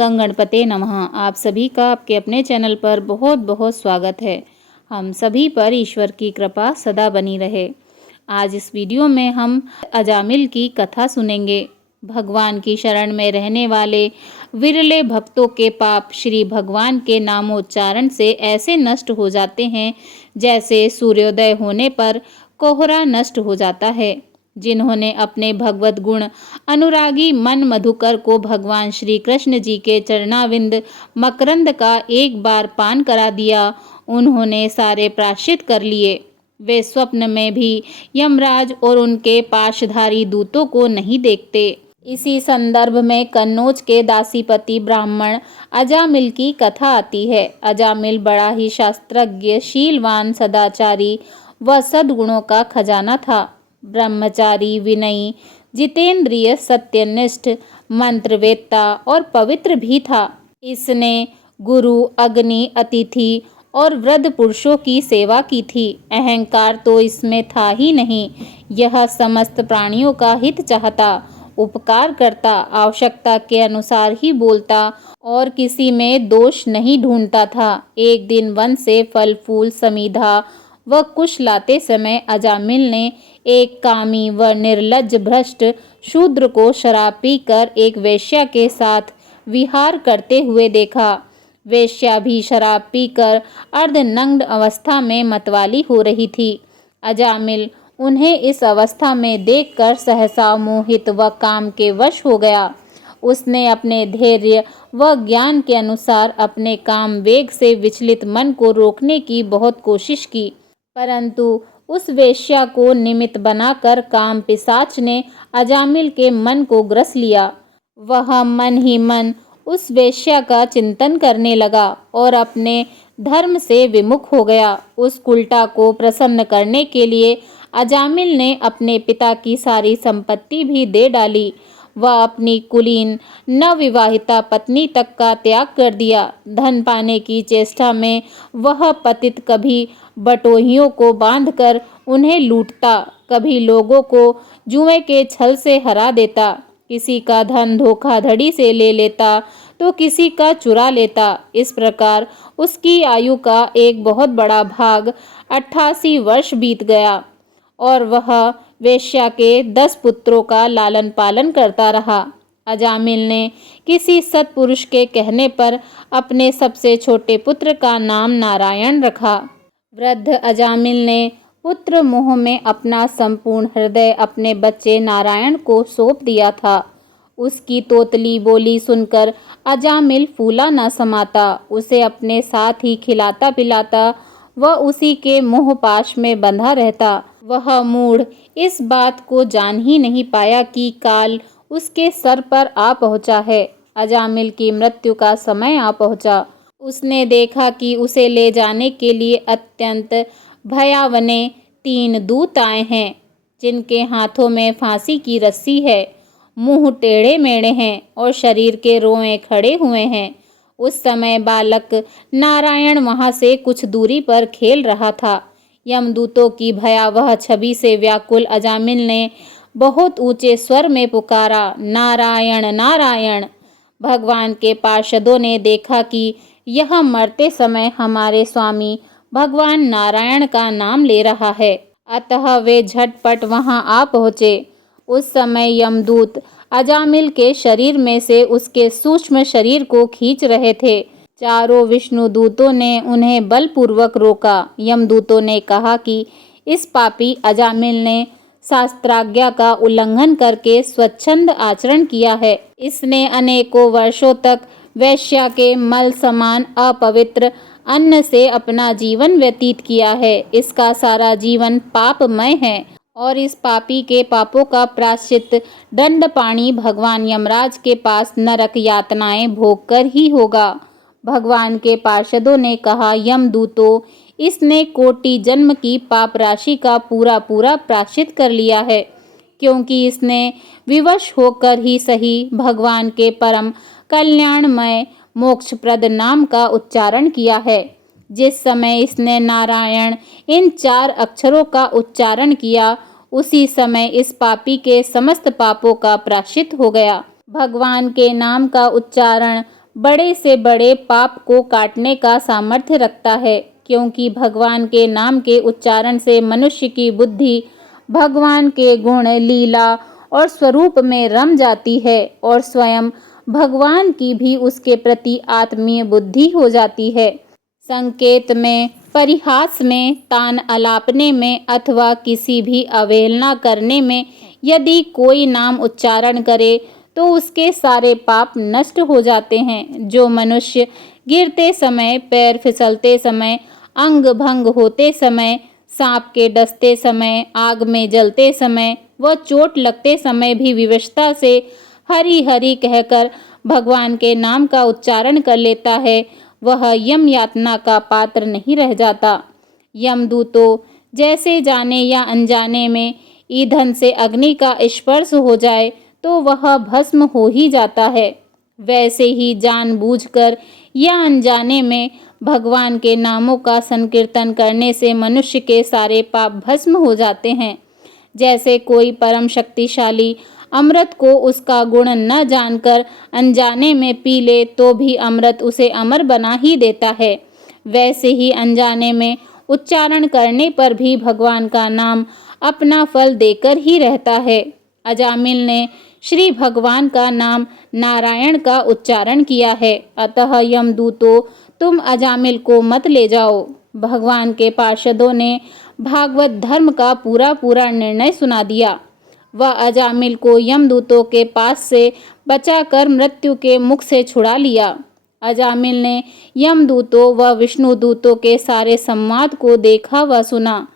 गंग गणपते नमः। आप सभी का आपके अपने चैनल पर बहुत बहुत स्वागत है। हम सभी पर ईश्वर की कृपा सदा बनी रहे। आज इस वीडियो में हम अजामिल की कथा सुनेंगे। भगवान की शरण में रहने वाले विरले भक्तों के पाप श्री भगवान के नामोच्चारण से ऐसे नष्ट हो जाते हैं जैसे सूर्योदय होने पर कोहरा नष्ट हो जाता है। जिन्होंने अपने भगवत गुण अनुरागी मन मधुकर को भगवान श्री कृष्ण जी के चरणाविंद मकरंद का एक बार पान करा दिया, उन्होंने सारे प्रायश्चित कर लिए। वे स्वप्न में भी यमराज और उनके पाशधारी दूतों को नहीं देखते। इसी संदर्भ में कन्नौज के दासीपति ब्राह्मण अजामिल की कथा आती है। अजामिल बड़ा ही शास्त्रज्ञ, शीलवान, सदाचारी व सद्गुणों का खजाना था। ब्रह्मचारी, विनयी, जितेंद्रिय, सत्यनिष्ठ, मंत्रवेत्ता और पवित्र भी था। इसने गुरु, अग्नि, अतिथि और वृद्ध पुरुषों की सेवा की थी। अहंकार तो इसमें था ही नहीं। यह समस्त प्राणियों का हित चाहता, उपकार करता, आवश्यकता के अनुसार ही बोलता और किसी में दोष नहीं ढूंढता था। एक दिन वन से फल फूल, समीधा व कुश लाते समय अजामिल ने एक कामी व निर्लज्ज भ्रष्ट शूद्र को शराब पीकर एक वेश्या के साथ विहार करते हुए देखा। वेश्या भी शराब पीकर अर्धनग्न अवस्था में मतवाली हो रही थी। अजामिल उन्हें इस अवस्था में देखकर सहसा मोहित व काम के वश हो गया। उसने अपने धैर्य व ज्ञान के अनुसार अपने काम वेग से विचलित मन को रोकने की बहुत कोशिश की, परंतु उस वेश्या को निमित्त बनाकर काम पिशाच ने अजामिल के मन को ग्रस लिया। वह मन ही मन उस वेश्या का चिंतन करने लगा और अपने धर्म से विमुख हो गया। उस कुलटा को प्रसन्न करने के लिए अजामिल ने अपने पिता की सारी संपत्ति भी दे डाली। वह अपनी कुलीन नवविवाहिता पत्नी तक का त्याग कर दिया। धन पाने की चेष्टा में वह पतित कभी बटोहियों को बांधकर उन्हें लूटता, कभी लोगों को जुए के छल से हरा देता, किसी का धन धोखाधड़ी से ले लेता तो किसी का चुरा लेता। इस प्रकार उसकी आयु का एक बहुत बड़ा भाग 88 वर्ष बीत गया और वह वेश्या के 10 पुत्रों का लालन पालन करता रहा। अजामिल ने किसी सत्पुरुष के कहने पर अपने सबसे छोटे पुत्र का नाम नारायण रखा। वृद्ध अजामिल ने पुत्र मोह में अपना संपूर्ण हृदय अपने बच्चे नारायण को सौंप दिया था। उसकी तोतली बोली सुनकर अजामिल फूला न समाता। उसे अपने साथ ही खिलाता पिलाता वह उसी के मोह पाश में बंधा रहता। वह मूढ़ इस बात को जान ही नहीं पाया कि काल उसके सर पर आ पहुंचा है। अजामिल की मृत्यु का समय आ पहुंचा। उसने देखा कि उसे ले जाने के लिए अत्यंत भयावने 3 दूत आए हैं, जिनके हाथों में फांसी की रस्सी है, मुंह टेढ़े मेढ़े हैं और शरीर के रोए खड़े हुए हैं। उस समय बालक नारायण वहां से कुछ दूरी पर खेल रहा था। यमदूतों की भयावह छवि से व्याकुल अजामिल ने बहुत ऊंचे स्वर में पुकारा, नारायण नारायण। भगवान के पार्षदों ने देखा कि यह मरते समय हमारे स्वामी भगवान नारायण का नाम ले रहा है, अतः वे झटपट वहां आ पहुँचे। उस समय यमदूत अजामिल के शरीर में से उसके सूक्ष्म शरीर को खींच रहे थे। चारों विष्णु दूतों ने उन्हें बलपूर्वक रोका। यमदूतों ने कहा कि इस पापी अजामिल ने शास्त्राज्ञा का उल्लंघन करके स्वच्छंद आचरण किया है। इसने अनेकों वर्षों तक वेश्या के मल समान अपवित्र अन्न से अपना जीवन व्यतीत किया है। इसका सारा जीवन पापमय है और इस पापी के पापों का प्रायश्चित दंड पाणी भगवान यमराज के पास नरक यातनाएं भोग कर ही होगा। भगवान के पार्षदों ने कहा, यमदूतों, इसने कोटि जन्म की पाप राशि का पूरा पूरा प्रायश्चित कर लिया है, क्योंकि इसने विवश होकर ही सही भगवान के परम कल्याणमय मोक्षप्रद नाम का उच्चारण किया है। जिस समय इसने नारायण इन 4 अक्षरों का उच्चारण किया, उसी समय इस पापी के समस्त पापों का प्रायश्चित हो गया। भगवान के नाम का उच्चारण बड़े से बड़े पाप को काटने का सामर्थ्य रखता है, क्योंकि भगवान के नाम के उच्चारण से मनुष्य की बुद्धि भगवान के गुण, लीला और स्वरूप में रम जाती है और स्वयं भगवान की भी उसके प्रति आत्मीय बुद्धि हो जाती है। संकेत में, परिहास में, तान अलापने में अथवा किसी भी अवहेलना करने में यदि कोई नाम उच्चारण करे तो उसके सारे पाप नष्ट हो जाते हैं। जो मनुष्य गिरते समय, पैर फिसलते समय, अंग भंग होते समय, सांप के डसते समय, आग में जलते समय व चोट लगते समय भी विवशता से हरि हरि कहकर भगवान के नाम का उच्चारण कर लेता है, वह यम यातना का पात्र नहीं रह जाता। यमदूतों जैसे जाने या अनजाने में ईंधन से अग्नि का स्पर्श हो जाए तो वह भस्म हो ही जाता है, वैसे ही जानबूझकर या अनजाने में भगवान के नामों का संकीर्तन करने से मनुष्य के सारे पाप भस्म हो जाते हैं। जैसे कोई परम शक्तिशाली अमृत को उसका गुण न जानकर अनजाने में पी ले तो भी अमृत उसे अमर बना ही देता है, वैसे ही अनजाने में उच्चारण करने पर भी भगवान का नाम अपना फल देकर ही रहता है। अजामिल ने श्री भगवान का नाम नारायण का उच्चारण किया है, अतः यमदूतों तुम अजामिल को मत ले जाओ। भगवान के पार्षदों ने भागवत धर्म का पूरा निर्णय सुना दिया। वह अजामिल को यमदूतों के पास से बचाकर मृत्यु के मुख से छुड़ा लिया। अजामिल ने यमदूतों व विष्णुदूतों के सारे संवाद को देखा व सुना।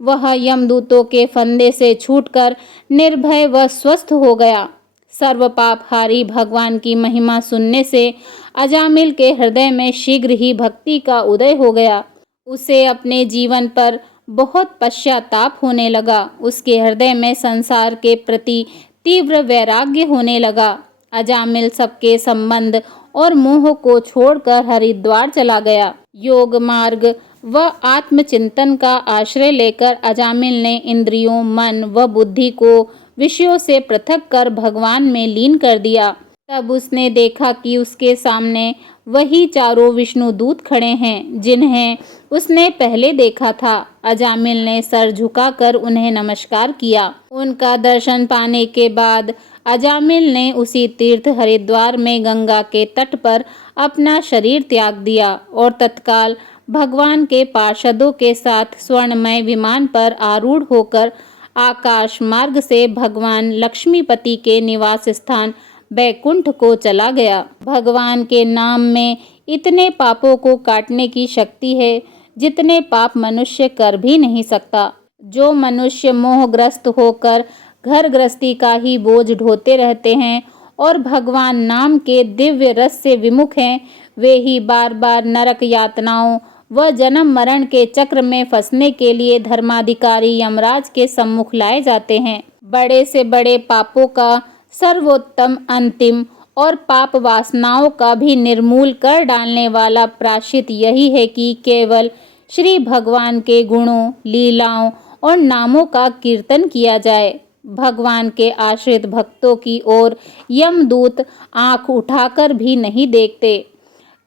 वह यमदूतों के फंदे से छूटकर निर्भय व स्वस्थ हो गया। सर्व पापहारी भगवान की महिमा सुनने से अजामिल के हृदय में शीघ्र ही भक्ति का उदय हो गया। उसे अपने जीवन पर बहुत पश्चाताप होने लगा। उसके हृदय में संसार के प्रति तीव्र वैराग्य होने लगा। अजामिल सबके संबंध और मोह को छोड़कर हरिद्वार चला गया। योग मार्ग व आत्मचिंतन का आश्रय लेकर अजामिल ने इंद्रियों, मन व बुद्धि को विषयों से पृथक कर भगवान में लीन कर दिया। तब उसने देखा कि उसके सामने वही चारों विष्णुदूत खड़े हैं जिन्हें उसने पहले देखा था। अजामिल ने सर झुकाकर उन्हें नमस्कार किया। उनका दर्शन पाने के बाद अजामिल ने उसी तीर्थ हरिद्वार में गंगा के तट पर अपना शरीर त्याग दिया और तत्काल भगवान के पार्षदों के साथ स्वर्णमय विमान पर आरूढ़ होकर आकाश मार्ग से भगवान लक्ष्मीपति के निवास स्थान बैकुंठ को चला गया। भगवान के नाम में इतने पापों को काटने की शक्ति है जितने पाप मनुष्य कर भी नहीं सकता। जो मनुष्य मोहग्रस्त होकर घर गृहस्थी का ही बोझ ढोते रहते हैं और भगवान नाम के दिव्य रस से विमुख हैं, वे ही बार बार नरक यातनाओं व जन्म मरण के चक्र में फंसने के लिए धर्माधिकारी यमराज के सम्मुख लाए जाते हैं। बड़े से बड़े पापों का सर्वोत्तम, अंतिम और पाप वासनाओं का भी निर्मूल कर डालने वाला प्रायश्चित यही है कि केवल श्री भगवान के गुणों, लीलाओं और नामों का कीर्तन किया जाए। भगवान के आश्रित भक्तों की ओर यमदूत आंख उठाकर भी नहीं देखते।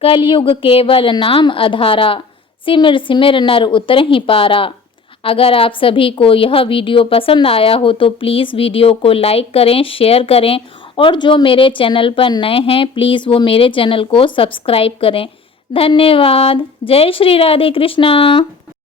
कलयुग केवल नाम आधारा, सिमर सिमर नर उतर ही पारा। अगर आप सभी को यह वीडियो पसंद आया हो तो प्लीज़ वीडियो को लाइक करें, शेयर करें और जो मेरे चैनल पर नए हैं प्लीज़ वो मेरे चैनल को सब्सक्राइब करें। धन्यवाद। जय श्री राधे कृष्णा।